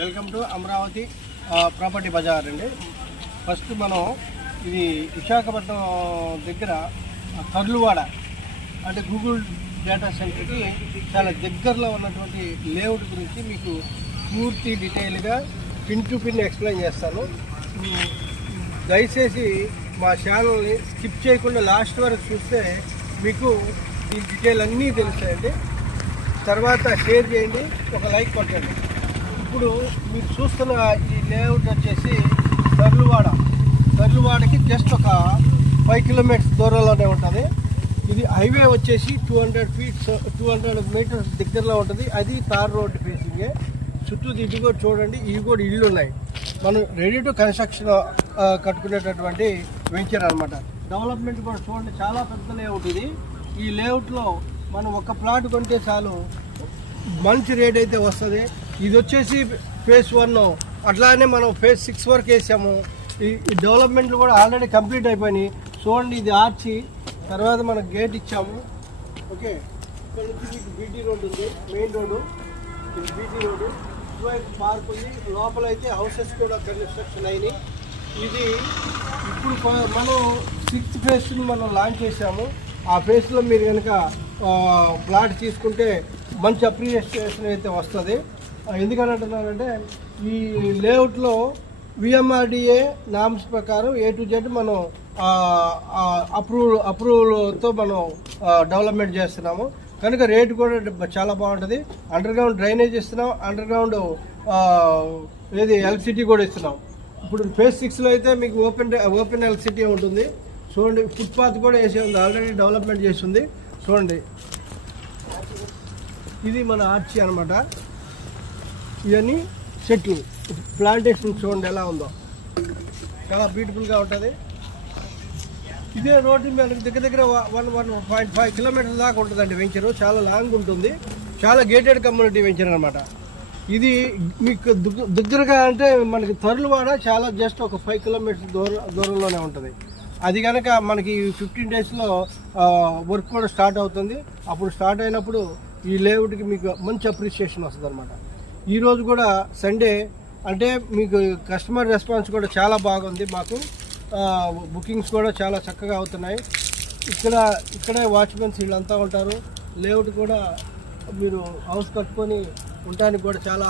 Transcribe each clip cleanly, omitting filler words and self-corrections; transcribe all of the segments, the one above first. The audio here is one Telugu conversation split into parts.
Welcome to Amaravati property bazaar అండి. ఫస్ట్ మనం ఇది విశాఖపట్నం దగ్గర కర్లువాడ అంటే గూగుల్ డేటా సెంటర్కి చాలా దగ్గరలో ఉన్నటువంటి లేఅవుట్ గురించి మీకు పూర్తి డీటెయిల్గా పిన్ టు పిన్ ఎక్స్ప్లెయిన్ చేస్తాను. దయచేసి మా ఛానల్ని స్కిప్ చేయకుండా లాస్ట్ వరకు చూస్తే మీకు ఈ డీటెయిల్ అన్నీ తెలుస్తాయండి. తర్వాత షేర్ చేయండి, ఒక లైక్ కొట్టండి. ఇప్పుడు మీరు చూస్తున్న ఈ లేఅవుట్ వచ్చేసి కర్లువాడకి జస్ట్ ఒక 5 కిలోమీటర్స్ దూరంలోనే ఉంటుంది. ఇది హైవే వచ్చేసి 200 మీటర్స్ దగ్గరలో ఉంటుంది. అది తార్ రోడ్ ఫేసింగే. చుట్టూ ఇది కూడా చూడండి, ఇవి కూడా ఇళ్ళు ఉన్నాయి. మనం రెడీ టు కన్స్ట్రక్షన్ కట్టుకునేటటువంటి వెంచర్ అనమాట. డెవలప్మెంట్ కూడా చూడండి, చాలా పెద్ద లేఅవుట్ ఇది. ఈ లేఅవుట్లో మనం ఒక ప్లాట్ కొంటే చాలు, మంచి రేట్ అయితే వస్తుంది. ఇది వచ్చేసి ఫేజ్ 1, అట్లానే మనం ఫేజ్ 6 వరకు వేసాము. ఈ డెవలప్మెంట్లు కూడా ఆల్రెడీ కంప్లీట్ అయిపోయినాయి. చూడండి, ఇది ఆర్చి తర్వాత మనం గేట్ ఇచ్చాము. ఓకే, ఇక్కడ నుంచి మీకు బీటీ రోడ్ ఉంది, మెయిన్ రోడ్డు. ఇది బీటీ రోడ్డు, ఇటువైపు పార్క్ ఉంది. లోపల అయితే హౌసెస్ కూడా కన్స్ట్రక్షన్ అయినాయి. ఇది ఇప్పుడు మనం 6th ఫేజ్ని మనం లాంచ్ చేసాము. ఆ ఫేజ్లో మీరు కనుక ప్లాట్ తీసుకుంటే మంచి అప్రిషియేషన్ అయితే వస్తుంది. ఎందుకని అంటున్నారంటే ఈ లేఅవుట్లో విఎంఆర్డిఏ నామ్స్ ప్రకారం A to Z మనం అప్రూవల్తో మనం డెవలప్మెంట్ చేస్తున్నాము. కనుక రేటు కూడా చాలా బాగుంటుంది. అండర్ గ్రౌండ్ డ్రైనేజ్ ఇస్తున్నాం, అండర్ గ్రౌండ్ ఎలక్ట్రిసిటీ కూడా ఇస్తున్నాం. ఇప్పుడు ఫేజ్ 6లో అయితే మీకు ఓపెన్ ఎలక్ట్రిసిటీ ఉంటుంది. చూడండి, ఫుట్పాత్ కూడా వేసి ఉంది, ఆల్రెడీ డెవలప్మెంట్ చేస్తుంది. చూడండి, ఇది మన ఆర్చి అనమాట. ఇవన్నీ చెట్లు ప్లాంటేషన్ చూడండి ఎలా ఉందో, చాలా బ్యూటిఫుల్గా ఉంటుంది. ఇదే రోడ్డు మనకి దగ్గర 1.5 కిలోమీటర్ల దాకా ఉంటుందండి వెంచరు. చాలా లాంగ్ ఉంటుంది, చాలా గేటెడ్ కమ్యూనిటీ వెంచర్ అనమాట. ఇది మీకు దగ్గరగా అంటే మనకి తర్లువాడ చాలా జస్ట్ ఒక 5 కిలోమీటర్స్ దూరంలోనే ఉంటుంది. అది కనుక మనకి 15 డేస్లో వర్క్ కూడా స్టార్ట్ అవుతుంది. అప్పుడు స్టార్ట్ అయినప్పుడు ఈ లేఅవుట్కి మీకు మంచి అప్రిషియేషన్ వస్తుంది అనమాట. ఈరోజు కూడా సండే అంటే మీకు కస్టమర్ రెస్పాన్స్ కూడా చాలా బాగుంది. మాకు బుకింగ్స్ కూడా చాలా చక్కగా అవుతున్నాయి. ఇక్కడే వాచ్మెన్స్ వీళ్ళంతా ఉంటారు. లేఅవుట్ కూడా మీరు హౌస్ కట్టుకొని ఉండడానికి కూడా చాలా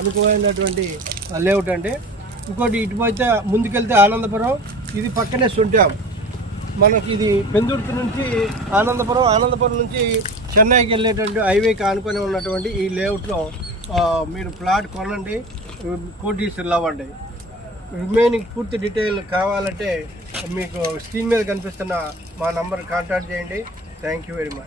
అనుకూలమైనటువంటి లేఅవుట్ అండి. ఇంకోటి ఇటుపోతే ముందుకెళ్తే ఆనందపురం, ఇది పక్కనే సుంటాం. మనకి ఇది పెందుర్తి నుంచి ఆనందపురం నుంచి చెన్నైకి వెళ్ళేటువంటి హైవేకి ఆనుకొని ఉన్నటువంటి ఈ లేఅవుట్లో మీరు ప్లాట్ కొనండి, కోటీశ్వర్లు అవ్వండి. రిమైనింగ్ పూర్తి డీటెయిల్ కావాలంటే మీకు స్క్రీన్ మీద కనిపిస్తున్న మా నంబర్ కాంటాక్ట్ చేయండి. Thank you very much.